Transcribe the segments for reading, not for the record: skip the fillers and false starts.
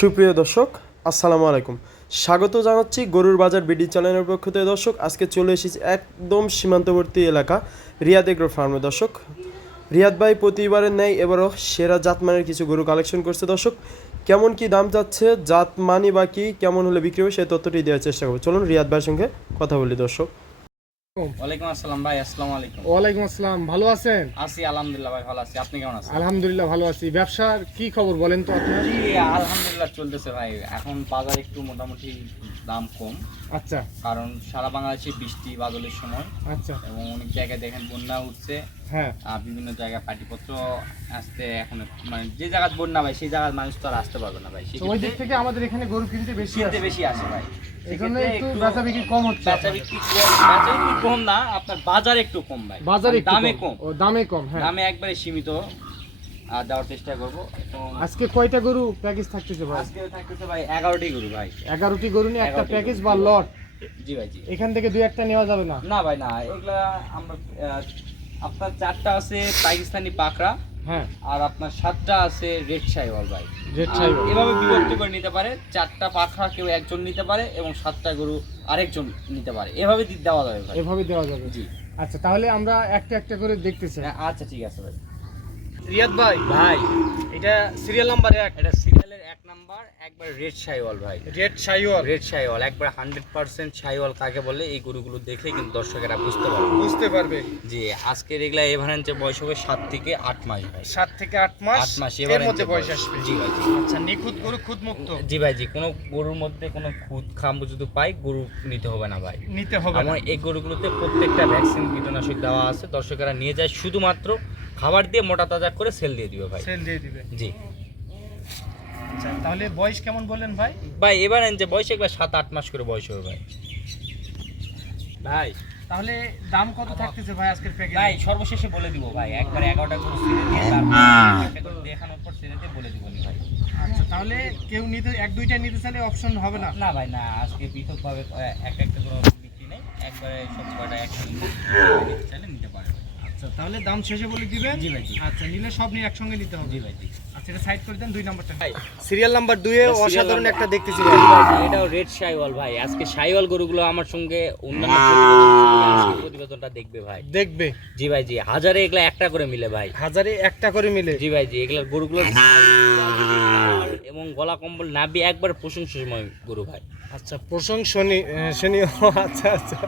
সুপ্রিয় দর্শক, আসসালামু আলাইকুম। স্বাগত জানাচ্ছি গরুর বাজার বিডি চ্যানেলের পক্ষ থেকে। দর্শক, আজকে চলে এসেছি একদম সীমান্তবর্তী এলাকা রিয়াদ এগ্রো ফার্মে। দর্শক, রিয়াদ ভাই প্রতিবারের ন্যায় এবারও সেরা জাতমানের কিছু গরু কালেকশন করছে। দর্শক, কেমন কি দাম চাচ্ছে, জাত মানি বা কি কেমন হলে বিক্রি হবে, সেই তথ্যটি দেওয়ার চেষ্টা করবো। চলুন রিয়াদ ভাইয়ের সঙ্গে কথা বলি। দর্শক, ওয়ালাইকুম আসসালাম ভাই। আসসালামু আলাইকুম। ওয়ালাইকুম আসসালাম। ভালো আছেন? আছি আলহামদুলিল্লাহ ভাই, ভালো আছি। আপনি কেমন আছেন? আলহামদুলিল্লাহ ভালো আছি। ব্যবসার কি খবর বলেন তো আপনার? জি আলহামদুলিল্লাহ চলতেছে ভাই। এখন বাজার একটু মোটামুটি দাম কম, আচ্ছা কারণ সারা বাংলাদেশে বৃষ্টি বাদলের সময় আচ্ছা। এবং অনেক জায়গায় দেখেন বন্যা উঠছে। হ্যাঁ বিভিন্ন জায়গায় পাটিপত্র আসতে এখন মানে যে জায়গায় বন্যা ভাই সেই জায়গায় মানুষ তো আর আসতে পারবে না ভাই। তো ওই দিক থেকে আমাদের এখানে গরু কিনতে বেশি আসে। বেশি আসে ভাই, এই জন্য একটু বেচা বিক্রি কম হচ্ছে। বেচা বিক্রি কম না, আপনার বাজার একটু কম ভাই। বাজারে একটু দামে কম। ও দামে কম, হ্যাঁ। দামে একবারে সীমিত দেওয়ার চেষ্টা করবো। আজকে কয়টা গরু প্যাকেজ থাকতেছে ভাই? আজকে থাকতেছে ভাই 11টি গরু ভাই। 11টি গরু নিয়ে একটা 11টি প্যাকেজ গরু। বা লট। জি ভাই জি। এখান থেকে দুই একটা নেওয়া যাবে না? না ভাই না, এগুলা আমরা আপনার 4টা আছে পাকিস্তানি পাকড়া, হ্যাঁ। আর আপনার 7টা আছে রেড শাইওয়াল ভাই। রেড আর শাইওয়াল এভাবে বিভক্ত করে নিতে পারে। 4টা পাকড়া কেউ একজন নিতে পারে এবং 7টা গরু আরেকজন নিতে পারে, এভাবে দেওয়া যাবে ভাই। এভাবে দেওয়া যাবে? জি। আচ্ছা, তাহলে আমরা একটা একটা করে দেখতেছি। আচ্ছা ঠিক আছে ভাই। রিয়াদ ভাই, ভাই এটা সিরিয়াল নাম্বার 1। এটা সিরিয়ালের 1 নাম্বার, একবার রেড শাইওয়াল ভাই। রেড শাইওয়াল। রেড শাইওয়াল একবার 100% শাইওয়াল কাকে বলে, এই গরুগুলো দেখলে কিন্তু দর্শকেরা বুঝতে পারবে। বুঝতে পারবে। জি, আজকের এগুলা এভারেন্সে বয়স হবে 7 থেকে 8 মাস ভাই। 7 থেকে 8 মাস। 8 মাস এর মধ্যে বয়স আসবে। জি ভাই জি। আচ্ছা, নিখুঁত গরু, খুদ মুক্ত? জি ভাই জি, কোনো গরুর মধ্যে কোনো খুদ খাম্ব যদি পাই, গরু নিতে হবে না ভাই। নিতে হবে না। আমার এই গরুগুলোতে প্রত্যেকটা ভ্যাকসিন কীটনাশক দেওয়া আছে। দর্শকেরা নিয়ে যায়, শুধুমাত্র খাবার দিয়ে মোটা তাজা করে সেল দিয়ে দিবে ভাই। সেল দিয়ে দিবে? জি। আচ্ছা, তাহলে বয়স কেমন বললেন ভাই? ভাই এবার যে বয়স একবার 7-8 মাস করে বয়স হবে ভাই। ভাই তাহলে দাম কত থাকতেছে ভাই আজকের প্যাকেজে? ভাই সর্বশেষে বলে দিব ভাই, একবার 11টা করে ছেড়ে দিয়ে তারপর একটা করে দেখানোর পর ছেড়ে দিয়ে বলে দিব ভাই। আচ্ছা, তাহলে কেউ নিতে এক দুইটা নিতে চাইলে অপশন হবে না? না ভাই না, আজকে পৃথকভাবে একটা একটা করে বিক্রি নেই, একবারে সব কয়টা একসঙ্গে নিতে চাইলে নিতে পারে। আচ্ছা, তাহলে দাম শেষে বলে দিবেন? জি ভাই জি। আচ্ছা, নিলে সব নিয়ে একসঙ্গে নিতে হবে? জি ভাই জি। আচ্ছা, এটা সাইড করে দেন। 2 নাম্বারটা ভাই সিরিয়াল নাম্বার 2 এ অসাধারণ একটা দেখতেছি ভাই। এটাও রেড শাইওয়াল ভাই। আজকে শাইওয়াল গরুগুলো আমার সঙ্গে অন্যান্য প্রতিবেদনটা দেখবে ভাই। দেখবে? জি ভাই জি। হাজারে এগুলা একটা করে মিলে ভাই। হাজারে একটা করে মিলে? জি ভাই জি। এগুলা গরুগুলো এবং গলা কম্বল নাভি একবার প্রশংসনীয় গরু ভাই। আচ্ছা, প্রশংসনীয়। আচ্ছা আচ্ছা।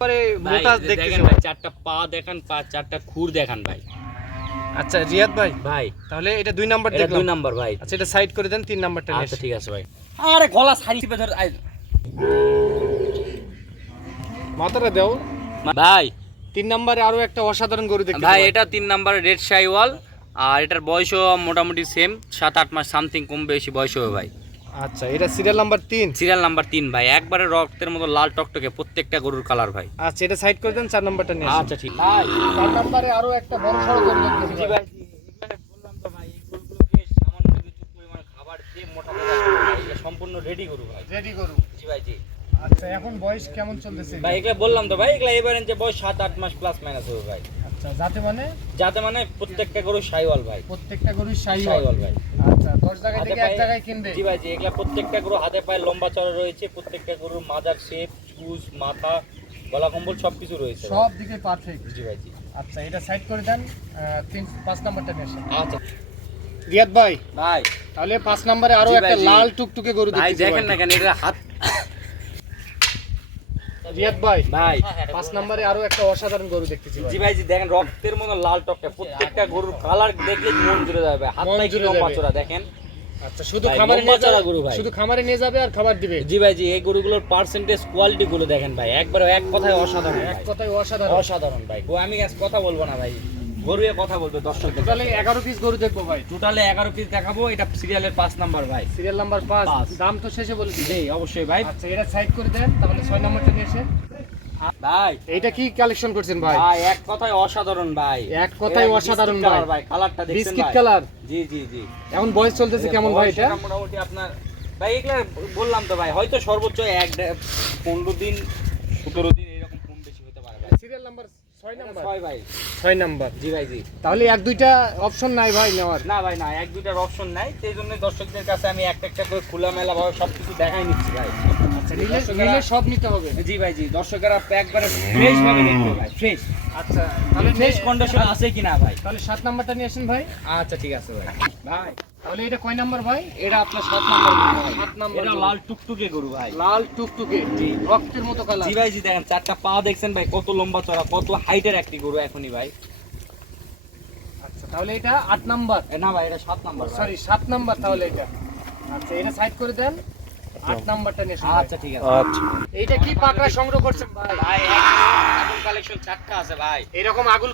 পরে মোটা দেখতেছি ভাই, 4টা পা দেখান, 4টা খুর দেখান ভাই। আচ্ছা রিয়াদ ভাই, ভাই তাহলে এটা 2 নাম্বার এটা দেখলাম। 2 নাম্বার ভাই। আচ্ছা, এটা সাইড করে দেন। 3 নাম্বারটা নিয়ে আচ্ছা ঠিক আছে ভাই। আরে গলা ছাড়ি চিপে ধর মাথাটা দাও ভাই। 3 নাম্বারে আরো একটা অসাধারণ গরু দেখতেছি ভাই এটা 3 নাম্বার রেড শাইওয়াল, আর এটার বয়সও মোটামুটি সেম 7-8 মাস সামথিং, কম বেশি বয়স হবে ভাই। আচ্ছা, এটা সিরিয়াল নাম্বার 3? সিরিয়াল নাম্বার 3 ভাই। একবারে রক্তের মতো লাল টকটকে প্রত্যেকটা গরুর কালার ভাই। আচ্ছা, এটা সাইড করে দেন। 4 নাম্বারটা নিয়ে আচ্ছা ঠিক ভাই। 4 নাম্বারে আরো একটা বড় সড়ো গরু দেখতেছি জি ভাই জি। এখানে বললাম তো ভাই, এই গরুগুলোকে সামান্য কিছু পরিমাণ খাবার দিয়ে মোটা তাজা করে ভাই। এটা সম্পূর্ণ রেডি গরু ভাই। রেডি গরু? জি ভাই জি। আচ্ছা, এখন বয়স কেমন চলতেছে ভাই এগুলা বললাম তো ভাই, এগুলা এবারে যে বয়স 7-8 মাস প্লাস মাইনাস হবে ভাই। আচ্ছা, যাতে মানে? যাতে মানে প্রত্যেকটা গরু শাইওয়াল ভাই। প্রত্যেকটা গরু শাইওয়াল? শাইওয়াল ভাই। আচ্ছা, 10 জায়গা হাতে থেকে এক পায়ে- জায়গায় কিনবে? জি ভাই জি। এগুলা প্রত্যেকটা গরু হাতে পায়ে লম্বা চড়া রয়েছে। প্রত্যেকটা গরুর মাজার শেপ, চুজ, মাথা, গলা কম্বল সবকিছু রয়েছে ভাই। সব দিকে পারফেক্ট? জি ভাই জি। আচ্ছা, এটা সাইড করে দেন। 5 নাম্বারটা নিয়ে আসেন। আচ্ছা রিয়াদ ভাই, ভাই। তাহলে 5 নম্বরে আরো জি ভাই, একটা জি। লাল টুকটুকে গরু ভাই দেখতেছি দেখেন না কেন এটা হাত। রিয়াদ ভাই, ভাই 5 নম্বরে আরো একটা অসাধারণ গরু দেখতেছি ভাই। জি ভাই জি। দেখেন রক্তের মতো লাল টকটা, প্রত্যেকটা গরুর কালার দেখলে মন জুড়ে যাবে। হাত মন নাই জুড়ে লম্বা যাবে। চড়া দেখেন। আচ্ছা, শুধু ভাই, খামারে লম্বা নিয়ে চড়া যাবে? গরু ভাই। শুধু খামারে নিয়ে যাবে আর খাবার দিবে? জি ভাই জি। এই গরুগুলোর পার্সেন্টেজ কোয়ালিটি গুলো দেখেন ভাই, একবারে এক কথায় অসাধারণ এক ভাই। কথায় অসাধারণ। অসাধারণ ভাই। আমি আজ কথা বলবো না ভাই, গরু এ কথা বলবে দর্শকদের। টোটালি 11 পিস গরু দেখবো ভাই? টোটালে 11 পিস দেখাবো। এটা সিরিয়ালের 5 নাম্বার ভাই। Serial number 5। পাঁচ। দাম তো শেষে বলে দিই। জি অবশ্যই ভাই। আচ্ছা, এটা সাইড করে দেন। তাহলে 6 নাম্বারটা নিয়ে আসেন। ভাই এইটা কি কালেকশন করছেন ভাই? ভাই এক কথায় অসাধারণ ভাই। এক কথায় এটা অসাধারণ বিস্কিট ভাই। কালার ভাই। কালারটা দেখছেন বিস্কিট ভাই? কালার? জি জি জি। এখন বয়স চলতেছে কেমন ভাই এটা? বয়সটা মোটামুটি আপনার ভাই এগুলা বললাম তো ভাই, হয়তো সর্বোচ্চ 15 দিন 17 দিন এরকম কম বেশি হতে পারে ভাই। সিরিয়াল নাম্বার 6 নাম্বার 6 ভাই 6 নাম্বার। জি ভাই জি। তাহলে এক দুইটা অপশন নাই ভাই নেওয়ার? না ভাই না, এক দুইটার অপশন নাই, সেই জন্য দর্শকদের কাছে আমি একটা একটা করে খোলামেলা ভাবে সবকিছু দেখাই নিচ্ছি ভাই। আচ্ছা, নিলে সব নিতে হবে। জি ভাই জি, দর্শকেরা একবারে ফ্রেশ ভাবে দেখবে ভাই, ফ্রেশ। আচ্ছা, তাহলে ফ্রেশ কন্ডিশন আছে কিনা ভাই। তাহলে 7 নাম্বারটা নিয়ে আসেন ভাই। আচ্ছা ঠিক আছে ভাই। ভাই তাহলে এটা কয় নাম্বার ভাই? এটা আপনার 7 নাম্বার গরু ভাই। 7 নাম্বার। এটা লাল টুকটুকে গরু ভাই। লাল টুকটুকে, জি। রক্তের মতো কালার। জি ভাই জি, দেখেন চারটা পা দেখছেন ভাই, কত লম্বা চড়া, কত হাইটের একটি গরু এখনই ভাই। আচ্ছা, তাহলে এটা 8 নাম্বার। না ভাই, এটা 7 নাম্বার ভাই। সরি 7 নাম্বার তাহলে এটা। আচ্ছা, এটা সাইড করে দেন। 8 নাম্বারটা নিয়ে আসুন। আচ্ছা ঠিক আছে। আচ্ছা এইটা কি পাকড়া সংগ্রহ করছেন ভাই? ভাই আগুন কালেকশন চারটা আছে ভাই। এরকম আগুল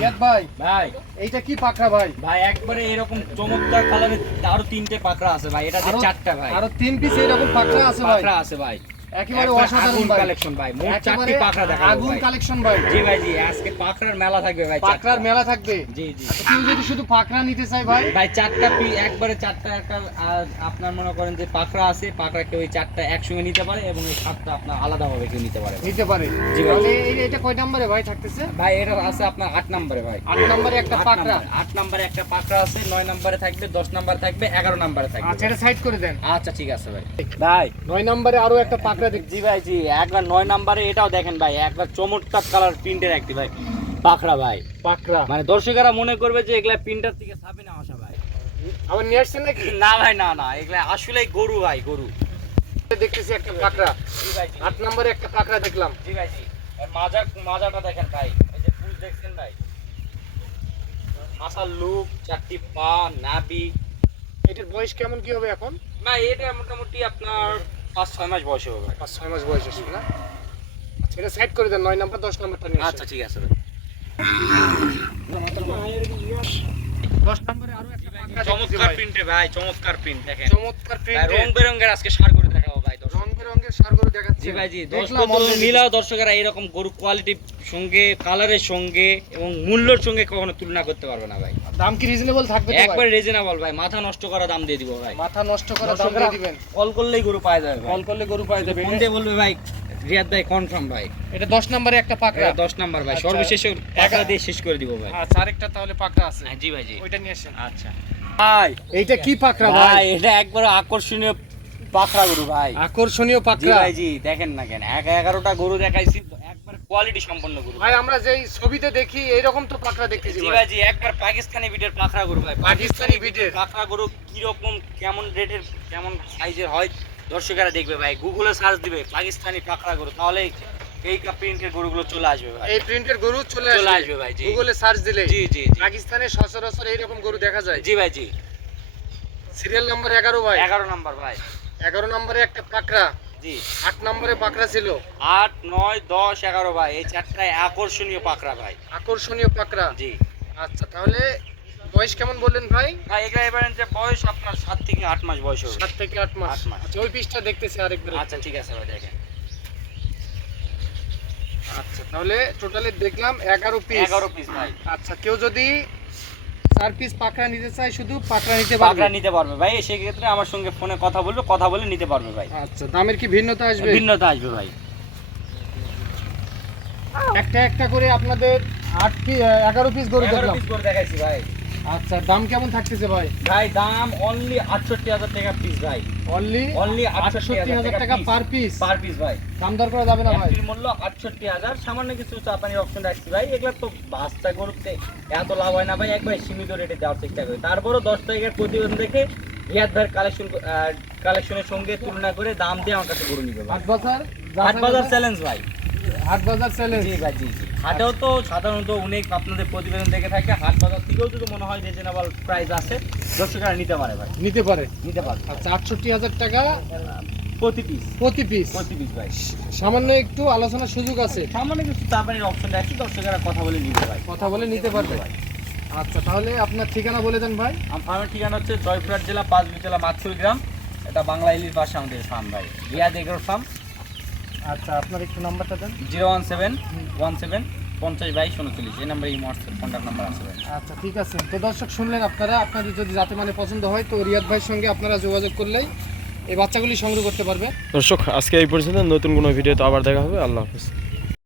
ইয়াদ ভাই, ভাই এইটা কি পাকড়া ভাই? ভাই একবারে এরকম চমৎকার কালারের আরো 3টে পাকড়া আছে ভাই, এটাতে আরো- 4টা ভাই। আরো 3 পিস এরকম পাকড়া আছে ভাই। পাকড়া আছে ভাই, একেবারে একবার অসাধারণ আগুন ভাই। কালেকশন ভাই, মোট 4টি একেবারে পাকড়া দেখাবো আগুন ভাই। কালেকশন ভাই। জি ভাই জি, আজকে পাকড়ার মেলা থাকবে ভাই। পাকড়ার চারটা। মেলা থাকবে। জি জি আচ্ছা, কেউ যদি শুধু পাকড়া নিতে চায় ভাই? ভাই 4টা একবারে 4টা একটা, আর আপনার মনে করেন যে পাকড়া আছে, পাকড়া কেউ এই 4টা একসঙ্গে নিতে পারে এবং এই 7টা আপনার আলাদাভাবে কেউ নিতে পারে। নিতে পারে। জি ভাই। তাহলে এটা কয় নম্বরে ভাই থাকতেছে? ভাই এটা আছে আপনার 8 নম্বরে ভাই। 8 নম্বরে একটা পাকড়া। 8 নম্বরে একটা পাকড়া আছে, 9 নম্বরে থাকবে, 10 নম্বরে থাকবে, 11 নম্বরে থাকবে। আচ্ছা, এটা সাইড করে দেন। আচ্ছা ঠিক আছে ভাই। ভাই 9 নম্বরে আরো একটা পাকড়া দেখছি। জি ভাই জি, একবার 9 নম্বরে এটাও দেখেন ভাই, একবার চমৎকার কালার প্রিন্টের একটি ভাই পাকড়া ভাই। পাকড়া মানে দর্শকেরা মনে করবে যে এগুলা প্রিন্টার থেকে ছাপে না আসা ভাই। আবার নিয়ে আসছেন নাকি? না ভাই না না, এগুলা আসলেই গরু ভাই, গরু। দেখতেছি একটা পাকড়া। জি ভাই জি। 8 নম্বরে একটা পাকড়া দেখলাম। জি ভাই জি। এর মাজাটা দেখেন ভাই, এই যে ফুল দেখছেন ভাই, মাথার লুক, 4টি পা, নাভি। এটার বয়স কেমন কি হবে এখন? না এটা মোটামুটি আপনার 5-6 মাস বয়স হবে ভাই। 5-6 মাস বয়স আছে না? আচ্ছা, এটা সাইড করে দেন। 9 নাম্বার 10 নাম্বারটা নিয়ে আচ্ছা আসেন। ঠিক আছে ভাই। 10 নম্বরে আরো একটা পাকড়া দেখতেছি চমৎকার ভাই। প্রিন্টে ভাই, চমৎকার প্রিন্ট দেখেন। চমৎকার ভাই, প্রিন্ট। রং বেরঙের আজকে সার করে দেখাবো ভাই দর্শক। রং বেরঙের সারগরু দেখাচ্ছে। জি ভাই জি, দেখলাম দর্শক already। মিলাও দর্শকেরা এরকম গরু কোয়ালিটির সঙ্গে, কালারের সঙ্গে এবং মূল্যের সঙ্গে কখনো তুলনা করতে পারবে না ভাই। দাম কি রিজনেবল থাকবে তো একবার ভাই? রিজনেবল ভাই, মাথা নষ্ট করা দাম দিয়ে দিব ভাই। মাথা নষ্ট করা দাম দিয়ে দিবেন। কল করলেই গরু পাওয়া যাবে ভাই। কল করলে গরু পাওয়া যাবে। ফোন দিয়ে বলবে ভাই রিয়াদ ভাই কনফার্ম ভাই। এটা 10 নম্বরে একটা পাকড়া। এটা 10 নাম্বার ভাই, আচ্ছা। সর্বশেষে টাকা দিয়ে শেষ করে দিব ভাই। আচ্ছা, আরেকটা তাহলে পাকড়া আছে। জি ভাই জি। ওইটা নিয়ে আসেন। আচ্ছা ভাই, এইটা কি পাকড়া ভাই ভাই? এটা একবার আকর্ষণীয় পাকড়া গরু ভাই। আকর্ষণীয় জি পাকড়া। ভাই জি, দেখেন না কেন, 11টা গরু দেখাইছি, একবার কোয়ালিটি সম্পন্ন গরু ভাই আমরা যেই ছবিতে দেখি এইরকম তো পাকড়া দেখতেছি জি ভাই। ভাই জি, একবার পাকিস্তানি বিটের পাকড়া গরু ভাই। পাকিস্তানি বিটের পাকড়া গরু কি রকম, কেমন রেটের, কেমন সাইজের হয় দর্শকেরা দেখবে ভাই, গুগলে সার্চ দিবে পাকিস্তানি পাকড়া গরু, তাহলে এই প্রিন্টের গরুগুলো চলে আসবে ভাই। এই প্রিন্টের গরু চলে চলে আসবে আসবে ভাই জি। গুগলে সার্চ দিলে। জি জি জি। পাকিস্তানে সচরাচর এইরকম গরু দেখা যায়। জি ভাই জি। সিরিয়াল নাম্বার 11 ভাই। 11 নাম্বার ভাই। 11 নম্বরে একটা পাকড়া। জি। 8 নম্বরে পাকড়া ছিল। 8, 9, 10, 11 ভাই, এই চারটায় আকর্ষণীয় পাকড়া ভাই। আকর্ষণীয় পাকড়া। জি আচ্ছা, তাহলে বয়স কেমন বললেন ভাই? ভাই, এগুলা এবারের যে বয়স আপনার 7 থেকে 8 মাস বয়স হবে। 7 থেকে 8 মাস। 8 মাস। আচ্ছা, ওই পিসটা দেখতেছি আরেকবার। আচ্ছা ঠিক আছে ভাই, দেখেন আচ্ছা, তাহলে টোটালি দেখলাম 11 পিস। 11 পিস ভাই। আচ্ছা, কেউ যদি 4 পিস পাকড়া নিতে চায় শুধু পাকড়া নিতে পারবে। পাকড়া নিতে পারবে ভাই, সেক্ষেত্রে আমার সঙ্গে ফোনে কথা বলবে, কথা বলে নিতে পারবে ভাই। আচ্ছা, দামের কি ভিন্নতা আসবে? ভিন্নতা আসবে ভাই। একটা একটা করে আপনাদের 8 পিস 11 পিস গরু 11 দেখলাম। পিস করে দেখাইছি ভাই। আচ্ছা, দাম কেমন থাকতেছে ভাই? ভাই দাম অনলি 68,000 টাকা পিস ভাই। অনলি অনলি 68,000 টাকা পার পিস। পার পিস ভাই। দাম দর করা যাবে না ভাই? একটির মূল্য 68,000, সামান্য কিছু চাপানির অপশন রাখছি ভাই। এগুলা তো বাচ্চা গরুতে এত লাভ হয় না ভাই, একবার সীমিত রেটে দেওয়ার চেষ্টা করি। তারপরও 10 তারিখের প্রতিবেদন দেখে রিয়াদ ভাইয়ের কালেকশনের সঙ্গে তুলনা করে দাম দিয়ে আমার কাছে গরু নিবে ভাই। হাট বাজার হাট বাজার চ্যালেঞ্জ ভাই। হাট বাজার চ্যালেঞ্জ। জি ভাই জি জি। হাটেও তো সাধারণত অনেক আপনাদের প্রতিবেদন দেখে থাকে, হাট বাজার থেকেও যদি মনে হয় রিজনেবল প্রাইস আছে, দর্শকরা নিতে পারে ভাই, নিতে পারে। নিতে পারে। আচ্ছা, 68,000 টাকা প্রতি পিস, প্রতি পিস। প্রতি পিস ভাই। সামান্য একটু আলোচনার সুযোগ আছে। সামান্য কিছু চাপানির অপশন রাখছি, দর্শকরা কথা বলে নিবে ভাই। কথা বলে নিতে পারবে। আচ্ছা, তাহলে আপনার ঠিকানা বলে দেন ভাই। আমার ঠিকানা হচ্ছে জয়পুরহাট জেলা, পাঁচবি জেলা, মাছুর গ্রাম। এটা বাংলা ইলিশ বাসা আমাদের ফার্ম ভাই, রিয়াদ এগ্রো ফার্ম। আচ্ছা, আপনার একটু নাম্বারটা দেন। 01717502239, এই নাম্বারে হোয়াটসঅ্যাপ কন্ট্যাক্ট নাম্বার আছে ভাই। আচ্ছা, ঠিক আছে। তো দর্শক শুনলেন আপনারা, আপনাদের যদি যাতে মানে পছন্দ হয় তো রিয়াদ ভাইয়ের সঙ্গে আপনারা যোগাযোগ করলেই এই বাচ্চাগুলি সংগ্রহ করতে পারবে। দর্শক আজকে এই পর্যন্ত, নতুন কোনো ভিডিওতে আবার দেখা হবে। আল্লাহ হাফেজ।